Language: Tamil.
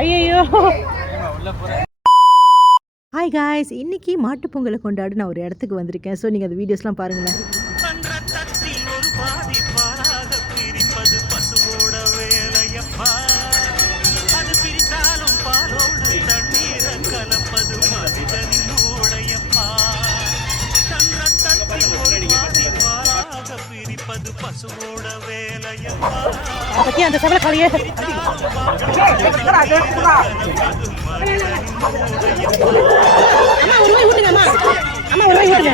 ஐயோ. ஹாய் காய்ஸ், இன்னைக்கு மாட்டுப் பொங்கலை கொண்டாடி நான் ஒரு இடத்துக்கு வந்திருக்கேன். ஸோ நீங்கள் அந்த வீடியோஸ்லாம் பாருங்களேன். பத்தி அந்த சபல காலியே அம்மா ஒரு ரூபாய் ஊட்டுங்க. அம்மா ஒரு ரூபாய் ஊட்டுங்க.